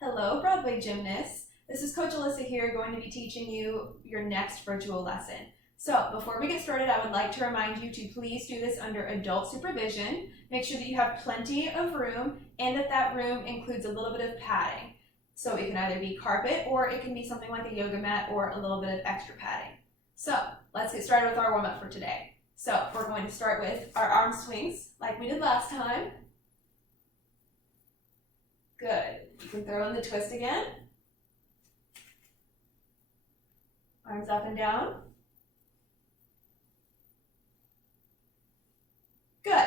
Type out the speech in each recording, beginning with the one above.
Hello, Broadway gymnasts. This is Coach Alyssa here, going to be teaching you your next virtual lesson. So before we get started, I would like to remind you to please do this under adult supervision. Make sure that you have plenty of room and that room includes a little bit of padding. So it can either be carpet or it can be something like a yoga mat or a little bit of extra padding. So let's get started with our warm-up for today. So we're going to start with our arm swings like we did last time. Good. You can throw in the twist again. Arms up and down. Good.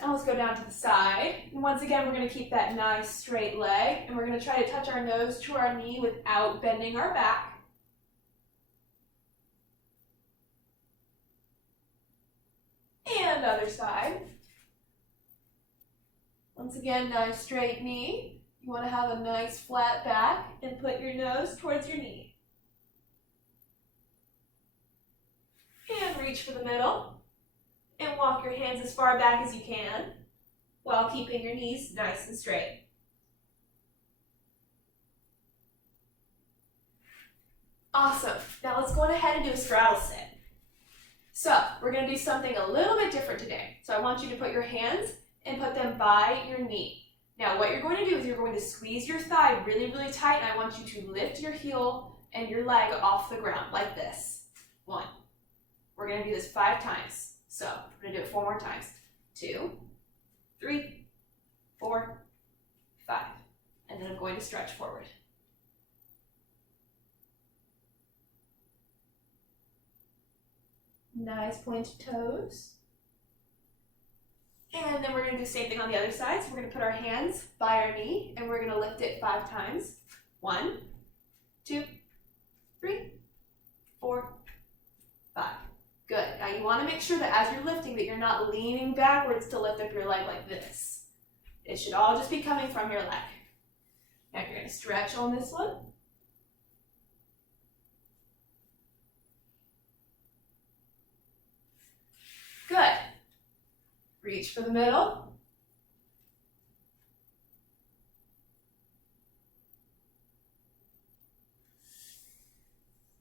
Now let's go down to the side. And once again, we're going to keep that nice straight leg, and we're going to try to touch our nose to our knee without bending our back. And other side. Once again, nice straight knee. You want to have a nice flat back and put your nose towards your knee. And reach for the middle. And walk your hands as far back as you can while keeping your knees nice and straight. Awesome. Now let's go ahead and do a straddle sit. So we're going to do something a little bit different today. So I want you to put your hands and put them by your knee. Now what you're going to do is you're going to squeeze your thigh really, really tight, and I want you to lift your heel and your leg off the ground like this. 1. We're going to do this 5 times. So we're going to do it 4 more times. 2, 3, 4, 5. And then I'm going to stretch forward. Nice pointed toes. And then we're going to do the same thing on the other side. So we're going to put our hands by our knee and we're going to lift it 5 times. 1, 2, 3, 4, 5. Good. Now you want to make sure that as you're lifting that you're not leaning backwards to lift up your leg like this. It should all just be coming from your leg. Now you're going to stretch on this one. Good. Reach for the middle.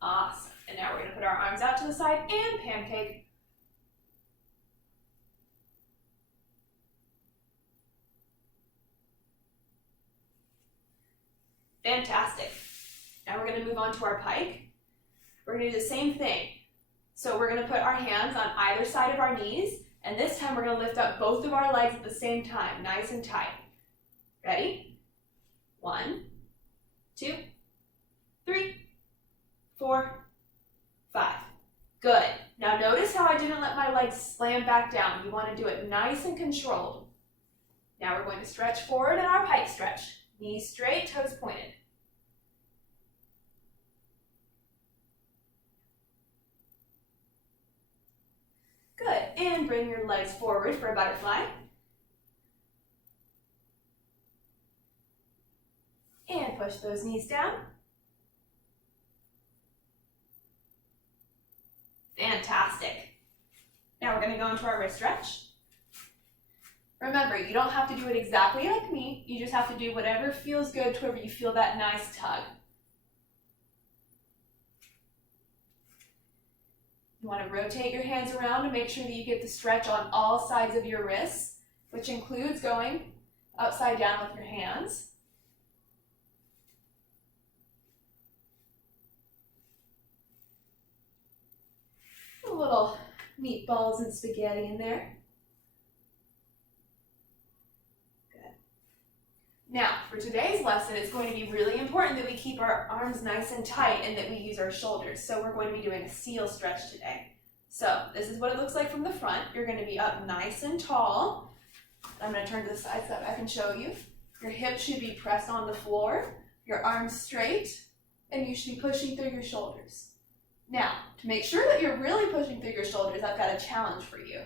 Awesome. And now we're going to put our arms out to the side and pancake. Fantastic. Now we're going to move on to our pike. We're going to do the same thing. So we're going to put our hands on either side of our knees, and this time we're going to lift up both of our legs at the same time, nice and tight. Ready? 1, 2, 3, 4, 5. Good. Now notice how I didn't let my legs slam back down. You want to do it nice and controlled. Now we're going to stretch forward in our pike stretch. Knees straight, toes pointed. Good. And bring your legs forward for a butterfly. And push those knees down. Fantastic. Now we're going to go into our wrist stretch. Remember, you don't have to do it exactly like me. You just have to do whatever feels good to wherever you feel that nice tug. You want to rotate your hands around to make sure that you get the stretch on all sides of your wrists, which includes going upside down with your hands. A little meatballs and spaghetti in there. Good. Now, for today's lesson, it's going to be really important that we keep our arms nice and tight and that we use our shoulders. So we're going to be doing a seal stretch today. So this is what it looks like from the front. You're going to be up nice and tall. I'm going to turn to the side so that I can show you. Your hips should be pressed on the floor, your arms straight, and you should be pushing through your shoulders. Now, to make sure that you're really pushing through your shoulders, I've got a challenge for you.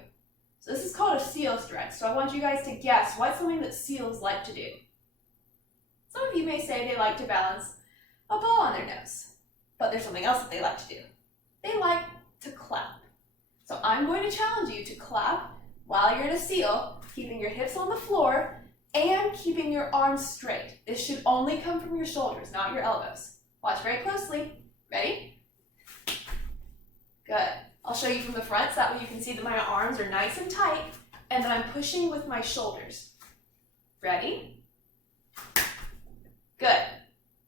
So this is called a seal stretch. So I want you guys to guess what's something that seals like to do. Some of you may say they like to balance a ball on their nose, but there's something else that they like to do. They like to clap. So I'm going to challenge you to clap while you're in a seal, keeping your hips on the floor and keeping your arms straight. This should only come from your shoulders, not your elbows. Watch very closely. Ready? Good. I'll show you from the front so that way you can see that my arms are nice and tight and that I'm pushing with my shoulders. Ready? Good.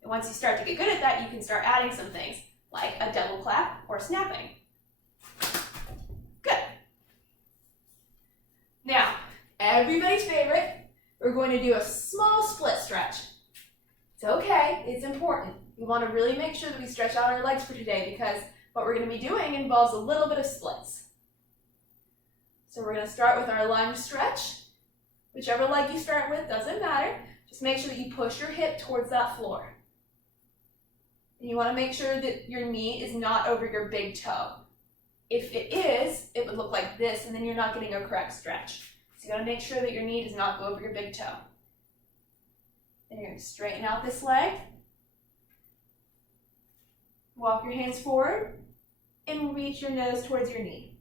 And once you start to get good at that, you can start adding some things like a double clap or snapping. Good. Now, everybody's favorite, we're going to do a small split stretch. It's okay, it's important. We want to really make sure that we stretch out our legs for today because what we're going to be doing involves a little bit of splits. So we're going to start with our lunge stretch. Whichever leg you start with, doesn't matter. Just make sure that you push your hip towards that floor. And you want to make sure that your knee is not over your big toe. If it is, it would look like this, and then you're not getting a correct stretch. So you got to make sure that your knee does not go over your big toe. Then you're going to straighten out this leg. Walk your hands forward and reach your nose towards your knee.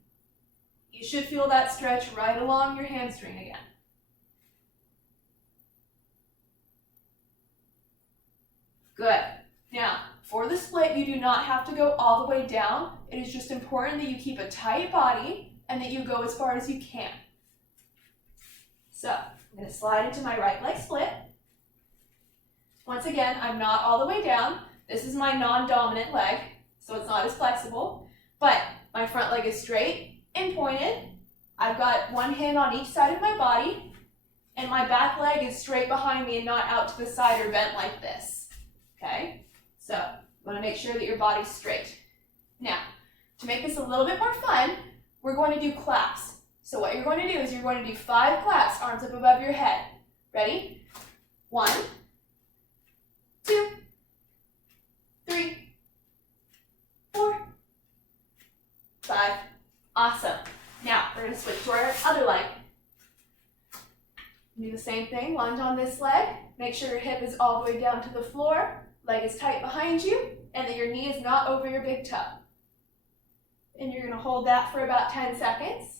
You should feel that stretch right along your hamstring again. Good. Now, for the split, you do not have to go all the way down. It is just important that you keep a tight body and that you go as far as you can. So, I'm going to slide into my right leg split. Once again, I'm not all the way down. This is my non-dominant leg, so it's not as flexible, but my front leg is straight and pointed. I've got one hand on each side of my body, and my back leg is straight behind me and not out to the side or bent like this. Okay? So, you want to make sure that your body's straight. Now, to make this a little bit more fun, we're going to do claps. So what you're going to do is you're going to do 5 claps, arms up above your head. Ready? 1, 2, 3, 4, 5. Awesome. Now, we're going to switch to our other leg. Do the same thing, lunge on this leg. Make sure your hip is all the way down to the floor, leg is tight behind you, and that your knee is not over your big toe. And you're going to hold that for about 10 seconds.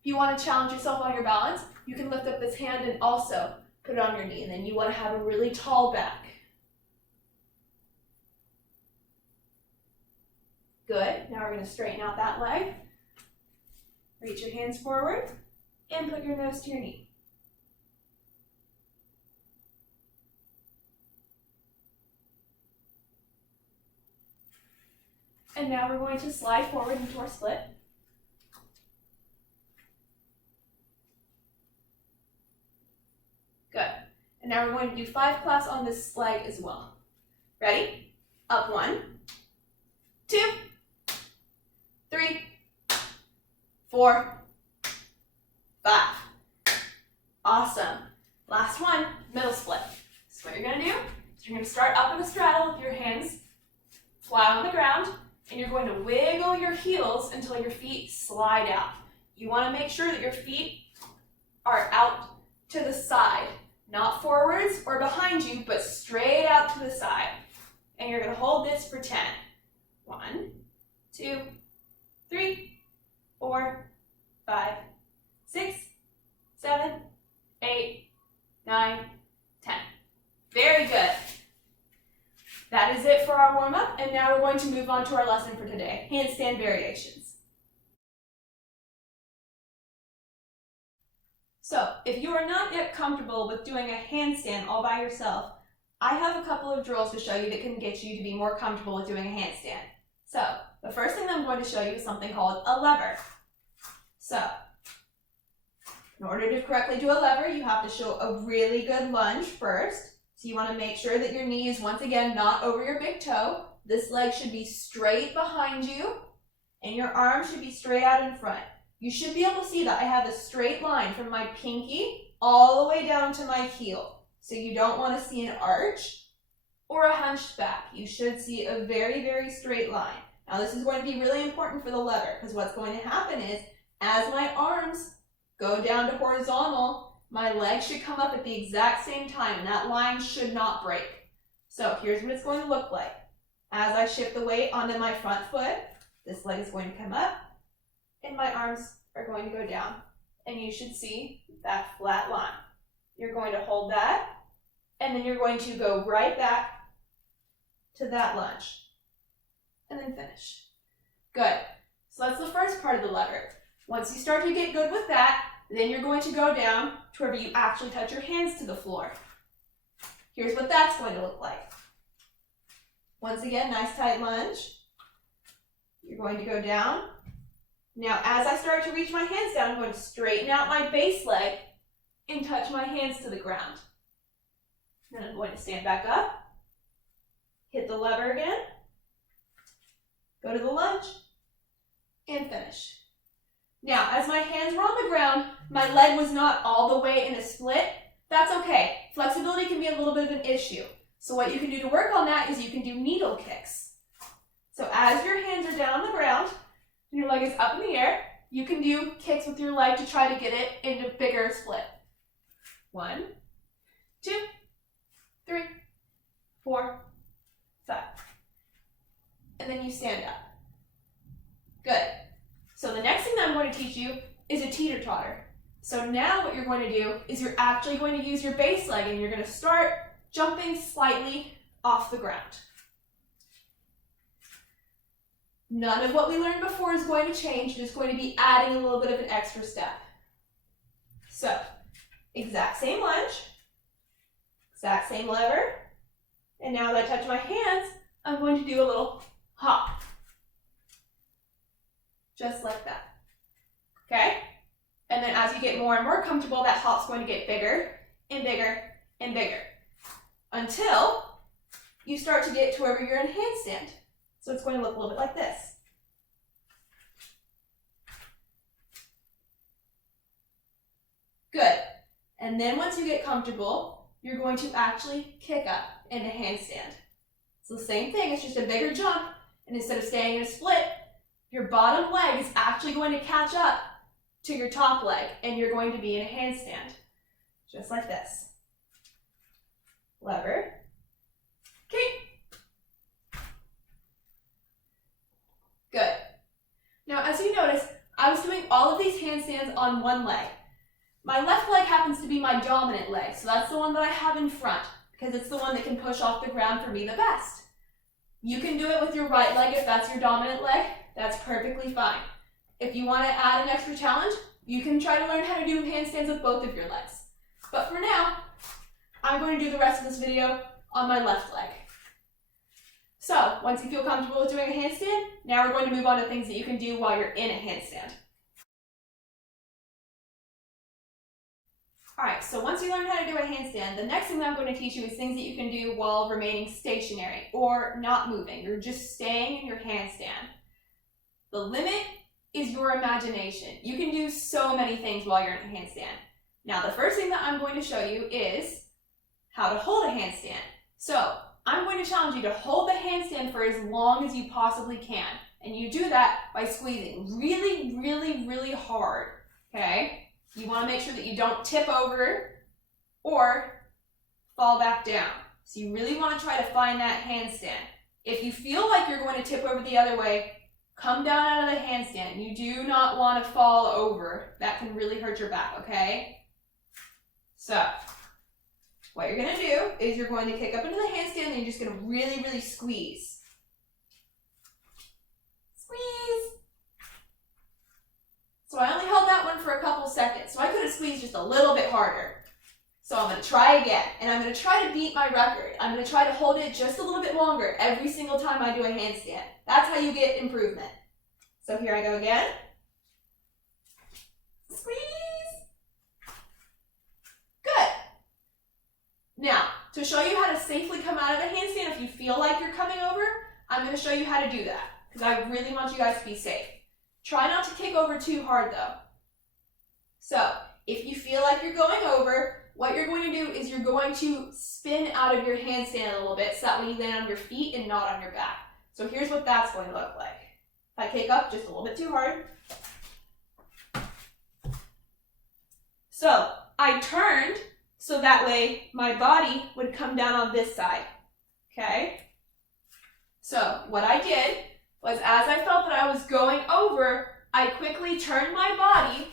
If you want to challenge yourself on your balance, you can lift up this hand and also put it on your knee, and then you want to have a really tall back. Good. Now we're going to straighten out that leg. Reach your hands forward and put your nose to your knee. And now we're going to slide forward into our split. Good. And now we're going to do 5 claps on this leg as well. Ready? Up 1, 2, 3, 4, 5. Awesome. Last one, middle split. So what you're going to do is you're going to start up in a straddle with your hands flat on the ground, and you're going to wiggle your heels until your feet slide out. You want to make sure that your feet are out to the side, not forwards or behind you, but straight out to the side. And you're going to hold this for 10. 1, 2, 3, 4, 5, 6, 7, 8, 9, 10. Very good. That is it for our warm-up, and now we're going to move on to our lesson for today, handstand variations. So, if you are not yet comfortable with doing a handstand all by yourself, I have a couple of drills to show you that can get you to be more comfortable with doing a handstand. So, the first thing that I'm going to show you is something called a lever. So, in order to correctly do a lever, you have to show a really good lunge first. So you want to make sure that your knee is once again not over your big toe. This leg should be straight behind you, and your arm should be straight out in front. You should be able to see that I have a straight line from my pinky all the way down to my heel. So you don't want to see an arch or a hunched back. You should see a very, very straight line. Now this is going to be really important for the lever, because what's going to happen is as my arms go down to horizontal, my legs should come up at the exact same time, and that line should not break. So here's what it's going to look like. As I shift the weight onto my front foot, this leg is going to come up, and my arms are going to go down. And you should see that flat line. You're going to hold that, and then you're going to go right back to that lunge, and then finish. Good. So that's the first part of the lever. Once you start to get good with that, then you're going to go down to wherever you actually touch your hands to the floor. Here's what that's going to look like. Once again, nice tight lunge. You're going to go down. Now, as I start to reach my hands down, I'm going to straighten out my base leg and touch my hands to the ground. Then I'm going to stand back up, hit the lever again, go to the lunge, and finish. Now, as my hands were on the ground, my leg was not all the way in a split. That's okay. Flexibility can be a little bit of an issue. So what you can do to work on that is you can do needle kicks. So as your hands are down on the ground and your leg is up in the air, you can do kicks with your leg to try to get it into a bigger split. 1, 2, 3, 4, 5. And then you stand up. Good. So the next thing that I'm going to teach you is a teeter totter. So now what you're going to do is you're actually going to use your base leg and you're going to start jumping slightly off the ground. None of what we learned before is going to change, you're just going to be adding a little bit of an extra step. So, exact same lunge, exact same lever, and now as I touch my hands, I'm going to do a little hop. Just like that. Okay? And then as you get more and more comfortable, that hop's going to get bigger and bigger and bigger until you start to get to wherever you're in handstand. So it's going to look a little bit like this. Good. And then once you get comfortable, you're going to actually kick up into handstand. So the same thing, it's just a bigger jump, and instead of staying in a split, your bottom leg is actually going to catch up to your top leg, and you're going to be in a handstand. Just like this. Lever. Okay. Good. Now, as you notice, I was doing all of these handstands on one leg. My left leg happens to be my dominant leg, so that's the one that I have in front, because it's the one that can push off the ground for me the best. You can do it with your right leg if that's your dominant leg. That's perfectly fine. If you want to add an extra challenge, you can try to learn how to do handstands with both of your legs. But for now, I'm going to do the rest of this video on my left leg. So, once you feel comfortable with doing a handstand, now we're going to move on to things that you can do while you're in a handstand. Alright, so once you learn how to do a handstand, the next thing that I'm going to teach you is things that you can do while remaining stationary or not moving. You're just staying in your handstand. The limit is your imagination. You can do so many things while you're in a handstand. Now, the first thing that I'm going to show you is how to hold a handstand. So, I'm going to challenge you to hold the handstand for as long as you possibly can. And you do that by squeezing really, really, really hard, okay? You want to make sure that you don't tip over or fall back down. So you really want to try to find that handstand. If you feel like you're going to tip over the other way, come down out of the handstand. You do not want to fall over. That can really hurt your back, okay? So, what you're going to do is you're going to kick up into the handstand and you're just going to really, really squeeze. Squeeze! So I only held that one for a couple seconds, so I could have squeezed just a little bit harder. So I'm going to try again, and I'm going to try to beat my record. I'm going to try to hold it just a little bit longer every single time I do a handstand. That's how you get improvement. So here I go again. Squeeze! Good. Now, to show you how to safely come out of a handstand if you feel like you're coming over, I'm going to show you how to do that, because I really want you guys to be safe. Try not to kick over too hard though. So, if you feel like you're going over, what you're going to do is you're going to spin out of your handstand a little bit so that way you land on your feet and not on your back. So here's what that's going to look like. If I kick up just a little bit too hard. So, I turned so that way my body would come down on this side, okay? So, what I did was as I felt that I was going over, I quickly turned my body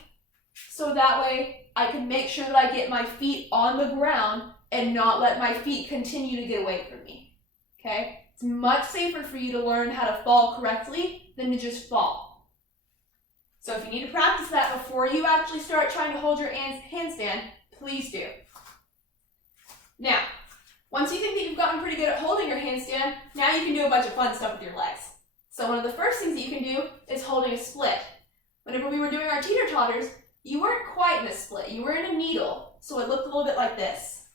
so that way I can make sure that I get my feet on the ground and not let my feet continue to get away from me, okay? It's much safer for you to learn how to fall correctly than to just fall. So if you need to practice that before you actually start trying to hold your handstand, please do. Now, once you think that you've gotten pretty good at holding your handstand, now you can do a bunch of fun stuff with your legs. So one of the first things that you can do is holding a split. Whenever we were doing our Teeter Totters, you weren't quite in a split, you were in a needle, so it looked a little bit like this.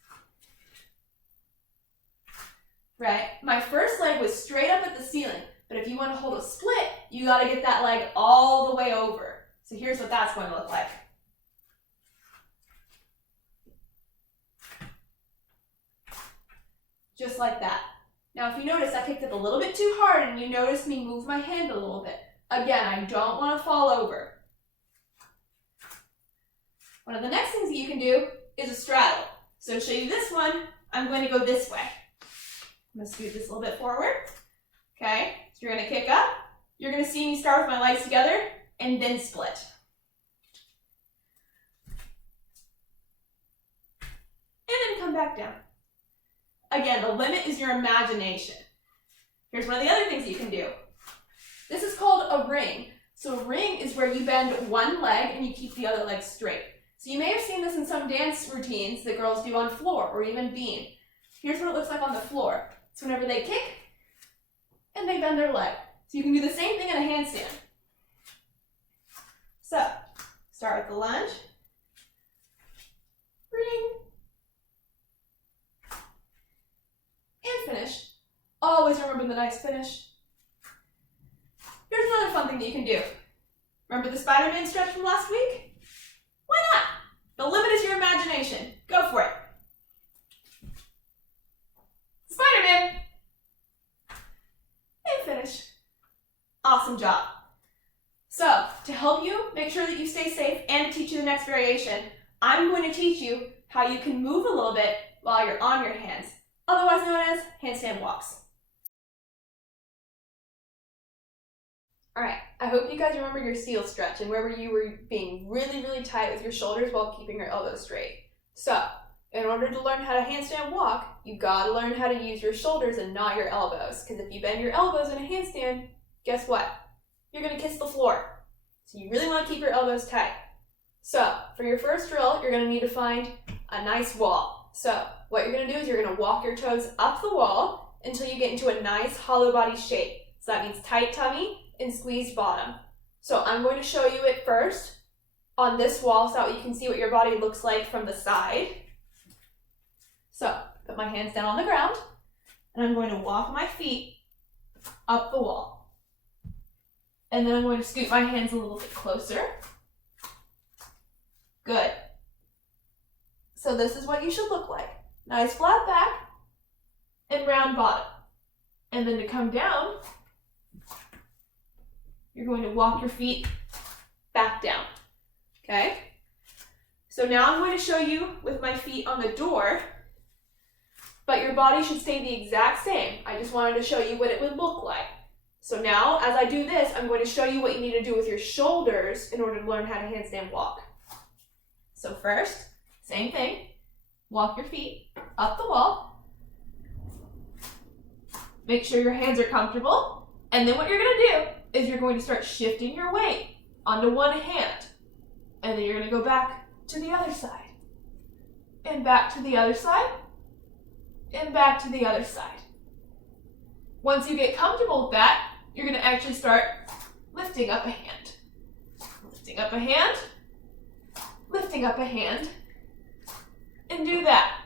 Right? My first leg was straight up at the ceiling, but if you want to hold a split, you got to get that leg all the way over. So here's what that's going to look like. Just like that. Now if you notice, I kicked it a little bit too hard and you notice me move my hand a little bit. Again, I don't want to fall over. One of the next things that you can do is a straddle. So to show you this one, I'm going to go this way. I'm going to scoot this a little bit forward. Okay, so you're going to kick up. You're going to see me start with my legs together and then split. And then come back down. Again, the limit is your imagination. Here's one of the other things you can do. This is called a ring. So a ring is where you bend one leg and you keep the other leg straight. So you may have seen this in some dance routines that girls do on floor or even beam. Here's what it looks like on the floor. So whenever they kick and they bend their leg. So you can do the same thing in a handstand. So start with the lunge, ring, and finish. Always remember the nice finish. Here's another fun thing that you can do. Remember the Spider-Man stretch from last week? Why not? The limit is your imagination. Go for it. Spider-Man. And finish. Awesome job. So, to help you make sure that you stay safe and to teach you the next variation, I'm going to teach you how you can move a little bit while you're on your hands, otherwise known as handstand walks. All right, I hope you guys remember your seal stretch and where you were being really, really tight with your shoulders while keeping your elbows straight. So, in order to learn how to handstand walk, you gotta learn how to use your shoulders and not your elbows. Because if you bend your elbows in a handstand, guess what? You're gonna kiss the floor. So you really wanna keep your elbows tight. So, for your first drill, you're gonna need to find a nice wall. So, what you're gonna do is you're gonna walk your toes up the wall until you get into a nice hollow body shape. So that means tight tummy and squeezed bottom. So I'm going to show you it first on this wall so that you can see what your body looks like from the side. So put my hands down on the ground and I'm going to walk my feet up the wall. And then I'm going to scoot my hands a little bit closer. Good. So this is what you should look like. Nice flat back and round bottom. And then to come down, you're going to walk your feet back down, okay? So now I'm going to show you with my feet on the door, but your body should stay the exact same. I just wanted to show you what it would look like. So now, as I do this, I'm going to show you what you need to do with your shoulders in order to learn how to handstand walk. So first, same thing, walk your feet up the wall. Make sure your hands are comfortable, and then what you're gonna do is you're going to start shifting your weight onto one hand. And then you're going to go back to the other side. And back to the other side. And back to the other side. Once you get comfortable with that, you're going to actually start lifting up a hand. Lifting up a hand. Lifting up a hand. And do that.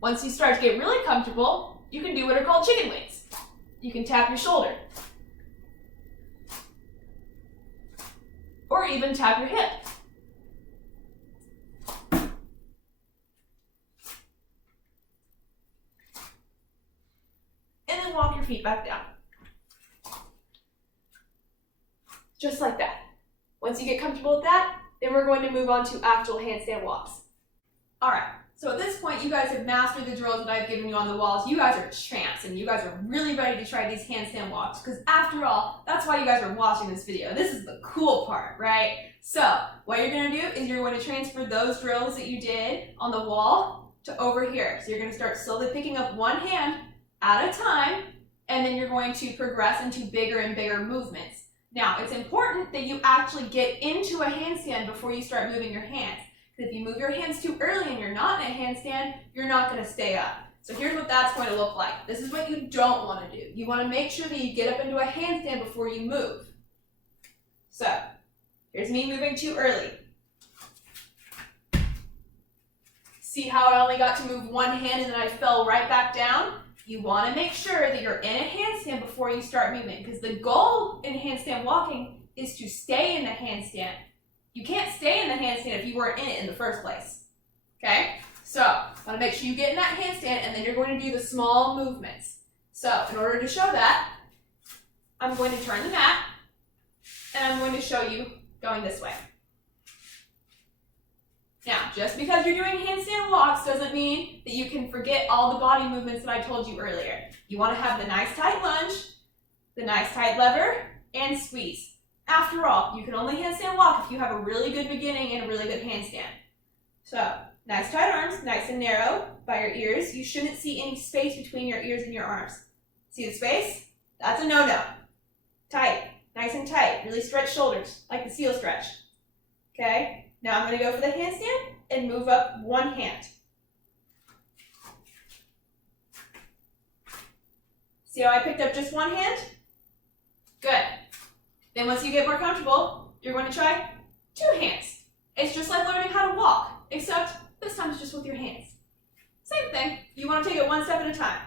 Once you start to get really comfortable, you can do what are called chicken wings. You can tap your shoulder. Or even tap your hip. And then walk your feet back down. Just like that. Once you get comfortable with that, then we're going to move on to actual handstand walks. All right, So at this point, you guys have mastered the drills that I've given you on the walls. You guys are champs, and you guys are really ready to try these handstand walks, because after all, that's why you guys are watching this video. This is the cool part, right? So what you're going to do is you're going to transfer those drills that you did on the wall to over here. So you're going to start slowly picking up one hand at a time, and then you're going to progress into bigger and bigger movements. Now, it's important that you actually get into a handstand before you start moving your hands. Because if you move your hands too early and you're not in a handstand, you're not going to stay up. So here's what that's going to look like. This is what you don't want to do. You want to make sure that you get up into a handstand before you move. So here's me moving too early. See how I only got to move one hand and then I fell right back down? You want to make sure that you're in a handstand before you start moving, because the goal in handstand walking is to stay in the handstand. You can't stay in the handstand if you weren't in it in the first place. Okay? So, want to make sure you get in that handstand, and then you're going to do the small movements. So, in order to show that, I'm going to turn the mat, and I'm going to show you going this way. Now, just because you're doing handstand walks doesn't mean that you can forget all the body movements that I told you earlier. You want to have the nice tight lunge, the nice tight lever, and squeeze. After all, you can only handstand walk if you have a really good beginning and a really good handstand. So, nice tight arms, nice and narrow by your ears. You shouldn't see any space between your ears and your arms. See the space? That's a no-no. Tight, nice and tight. Really stretch shoulders, like the seal stretch. Okay? Now I'm going to go for the handstand and move up one hand. See how I picked up just one hand? Good. Then once you get more comfortable, you're going to try two hands. It's just like learning how to walk, except this time it's just with your hands. Same thing. You want to take it one step at a time.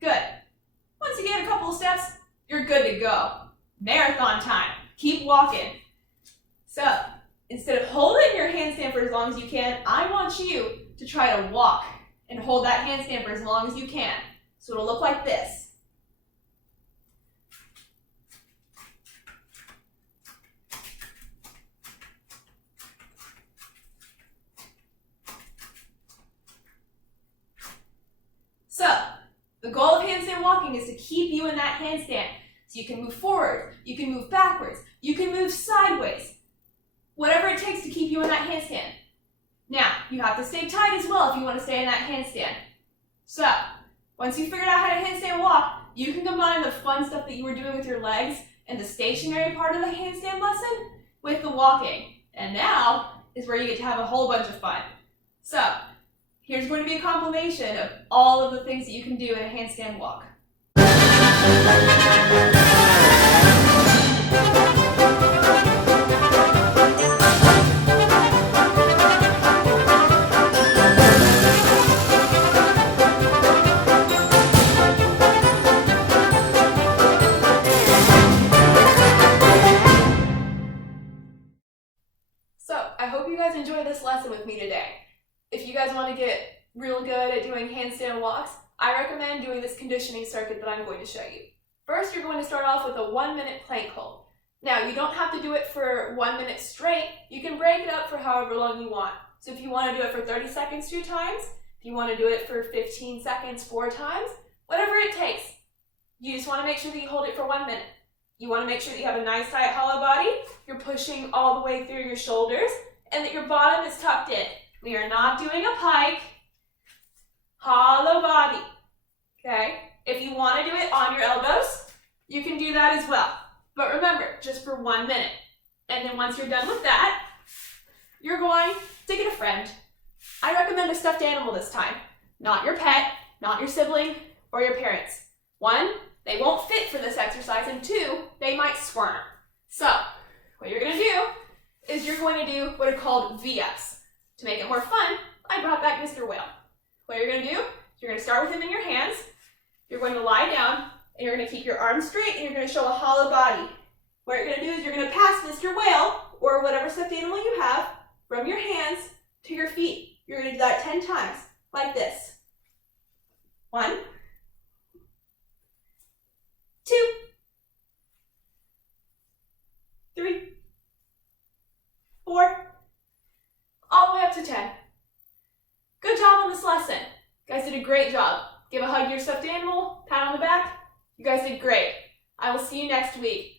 Good. Once you get a couple of steps, you're good to go. Marathon time. Keep walking. So, instead of holding your handstand for as long as you can, I want you to try to walk and hold that handstand for as long as you can. So it'll look like this. So, the goal of handstand walking is to keep you in that handstand. So you can move forward, you can move backwards, you can move sideways. Whatever it takes to keep you in that handstand. Now, you have to stay tight as well if you want to stay in that handstand. So, once you figured out how to handstand walk, you can combine the fun stuff that you were doing with your legs and the stationary part of the handstand lesson with the walking. And now is where you get to have a whole bunch of fun. So, here's going to be a compilation of all of the things that you can do in a handstand walk. So, I hope you guys enjoyed this lesson with me today. If you guys want to get real good at doing handstand walks, I recommend doing this conditioning circuit that I'm going to show you. First, you're going to start off with a 1-minute plank hold. Now, you don't have to do it for 1 minute straight. You can break it up for however long you want. So if you want to do it for 30 seconds 2 times, if you want to do it for 15 seconds 4 times, whatever it takes. You just want to make sure that you hold it for 1 minute. You want to make sure that you have a nice tight hollow body, you're pushing all the way through your shoulders, and that your bottom is tucked in. We are not doing a pike. Hollow body, okay? If you want to do it on your elbows, you can do that as well. But remember, just for 1 minute. And then once you're done with that, you're going to get a friend. I recommend a stuffed animal this time. Not your pet, not your sibling, or your parents. 1, they won't fit for this exercise, and 2, they might squirm. So, what you're going to do is you're going to do what are called V-ups. To make it more fun, I brought back Mr. Whale. What you're going to do is you're going to start with him in your hands. You're going to lie down, and you're going to keep your arms straight, and you're going to show a hollow body. What you're going to do is you're going to pass Mr. Whale, or whatever stuffed animal you have, from your hands to your feet. You're going to do that 10 times, like this. 1, 2, 3, a great job. Give a hug to your stuffed animal, pat on the back. You guys did great. I will see you next week.